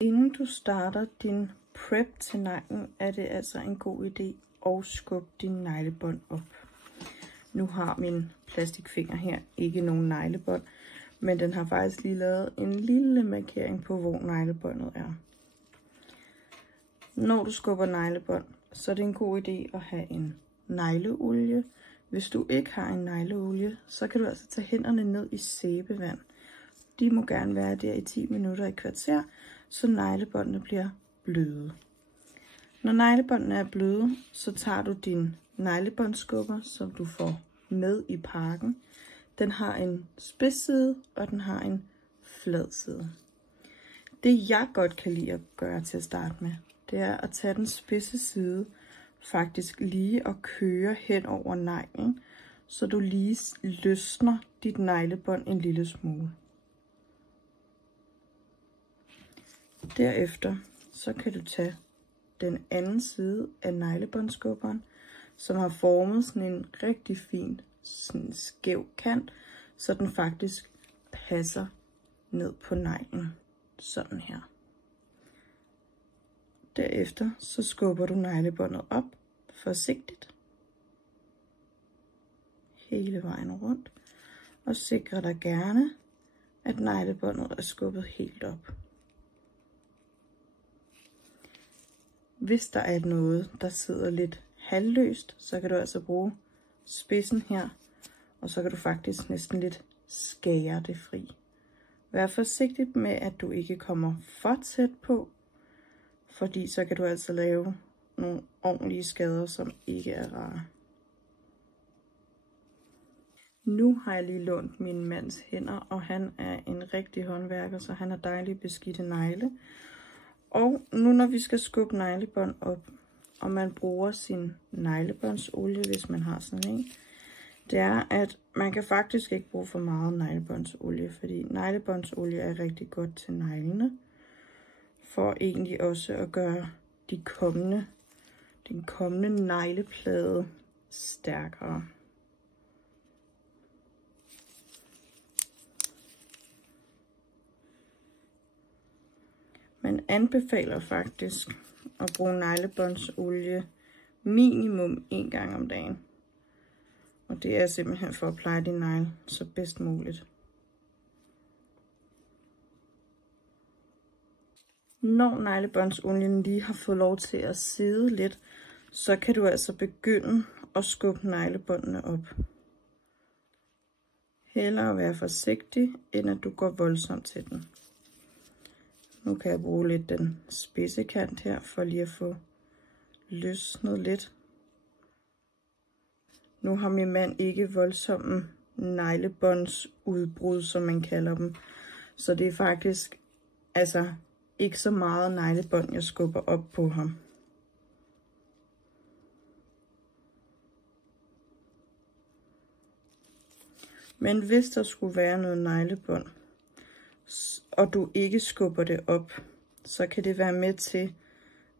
Inden du starter din prep til neglen, er det altså en god idé at skubbe din neglebånd op. Nu har min plastikfinger her ikke nogen neglebånd, men den har faktisk lige lavet en lille markering på, hvor neglebåndet er. Når du skubber neglebånd, så er det en god idé at have en negleolie. Hvis du ikke har en negleolie, så kan du altså tage hænderne ned i sæbevand. De må gerne være der i 10 minutter i kvarter, så neglebåndene bliver bløde. Når neglebåndene er bløde, så tager du din neglebåndskubber, som du får med i pakken. Den har en spidsside, og den har en flad side. Det jeg godt kan lide at gøre til at starte med, det er at tage den spidse side, faktisk lige og køre hen over neglen, så du lige løsner dit neglebånd en lille smule. Derefter så kan du tage den anden side af neglebåndskubberen, som har formet sådan en rigtig fin sådan skæv kant, så den faktisk passer ned på neglen, sådan her. Derefter så skubber du neglebåndet op forsigtigt hele vejen rundt, og sikrer dig gerne, at neglebåndet er skubbet helt op. Hvis der er noget, der sidder lidt halvløst, så kan du altså bruge spidsen her, og så kan du faktisk næsten lidt skære det fri. Vær forsigtig med, at du ikke kommer for tæt på, fordi så kan du altså lave nogle ordentlige skader, som ikke er rare. Nu har jeg lige lånt min mands hænder, og han er en rigtig håndværker, så han har dejligt beskidte negle. Og nu når vi skal skubbe neglebånd op, og man bruger sin neglebåndsolie, hvis man har sådan en, det er, at man kan faktisk ikke bruge for meget neglebåndsolie, fordi neglebåndsolie er rigtig godt til neglene, for egentlig også at gøre den kommende negleplade stærkere. Man anbefaler faktisk at bruge neglebåndsolie minimum 1 gang om dagen. Og det er simpelthen for at pleje din negle så bedst muligt. Når neglebåndsolien lige har fået lov til at sidde lidt, så kan du altså begynde at skubbe neglebåndene op. Hellere være forsigtig, end at du går voldsomt til den. Nu kan jeg bruge lidt den spidse kant her, for lige at få løsnet lidt. Nu har min mand ikke voldsomme neglebåndsudbrud, som man kalder dem. Så det er faktisk altså ikke så meget neglebånd, jeg skubber op på ham. Men hvis der skulle være noget neglebånd, og du ikke skubber det op, så kan det være med til,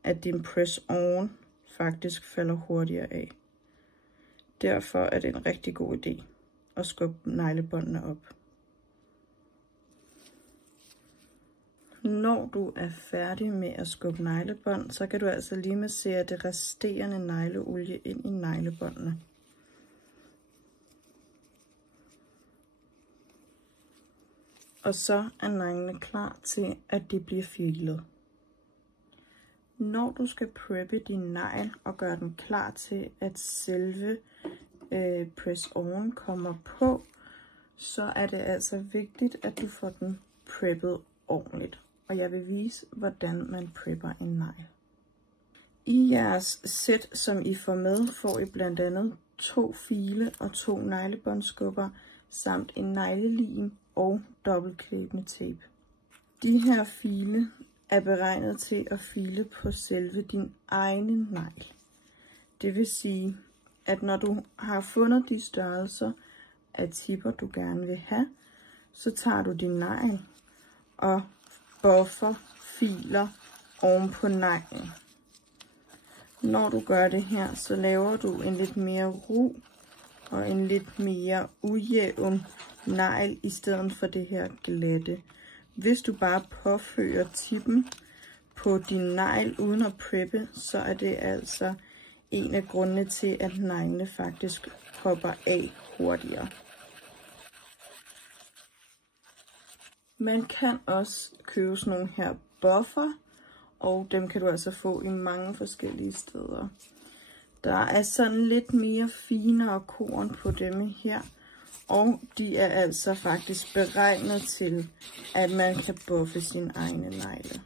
at din press-on faktisk falder hurtigere af. Derfor er det en rigtig god idé at skubbe neglebåndene op. Når du er færdig med at skubbe neglebånd, så kan du altså lige massere det resterende negleolie ind i neglebåndene. Og så er neglene klar til, at de bliver filet. Når du skal preppe din negl og gøre den klar til, at selve press-on kommer på, så er det altså vigtigt, at du får den preppet ordentligt. Og jeg vil vise, hvordan man prepper en negl. I jeres sæt, som I får med, får I blandt andet 2 file og 2 neglebåndskubber, samt en neglelim og dobbeltklæbende tape. De her file er beregnet til at file på selve din egen negl. Det vil sige, at når du har fundet de størrelser af tipper, du gerne vil have, så tager du din negl og buffer filer oven på neglen. Når du gør det her, så laver du en lidt mere ru og en lidt mere ujævn negl i stedet for det her glatte. Hvis du bare påfører tippen på din negl uden at preppe, så er det altså en af grundene til, at neglene faktisk hopper af hurtigere. Man kan også købe sådan nogle her buffer, og dem kan du altså få i mange forskellige steder. Der er sådan lidt mere finere korn på dem her, og de er altså faktisk beregnet til, at man kan buffe sine egne negle.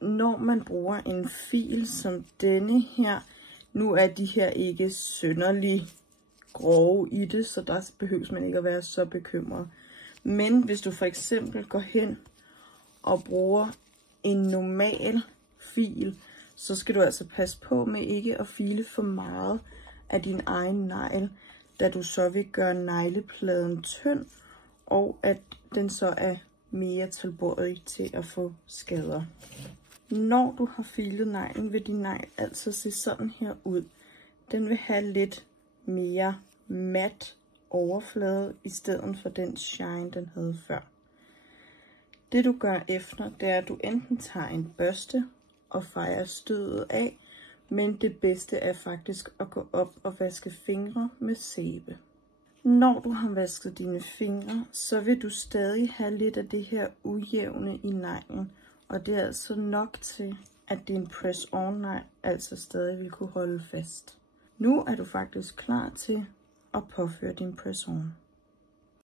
Når man bruger en fil som denne her, nu er de her ikke synderlig grove i det, så der behøves man ikke at være så bekymret. Men hvis du for eksempel går hen og bruger en normal fil, så skal du altså passe på med ikke at file for meget af din egen negl, da du så vil gøre neglepladen tynd, og at den så er mere tilbøjelig til at få skader. Når du har filet neglen, vil din negl altså se sådan her ud. Den vil have lidt mere mat overflade, i stedet for den shine, den havde før. Det du gør efter, det er, at du enten tager en børste og fejer støvet af, men det bedste er faktisk at gå op og vaske fingre med sæbe. Når du har vasket dine fingre, så vil du stadig have lidt af det her ujævne i neglen, og det er altså nok til, at din press-on-negl altså stadig vil kunne holde fast. Nu er du faktisk klar til at påføre din press-on.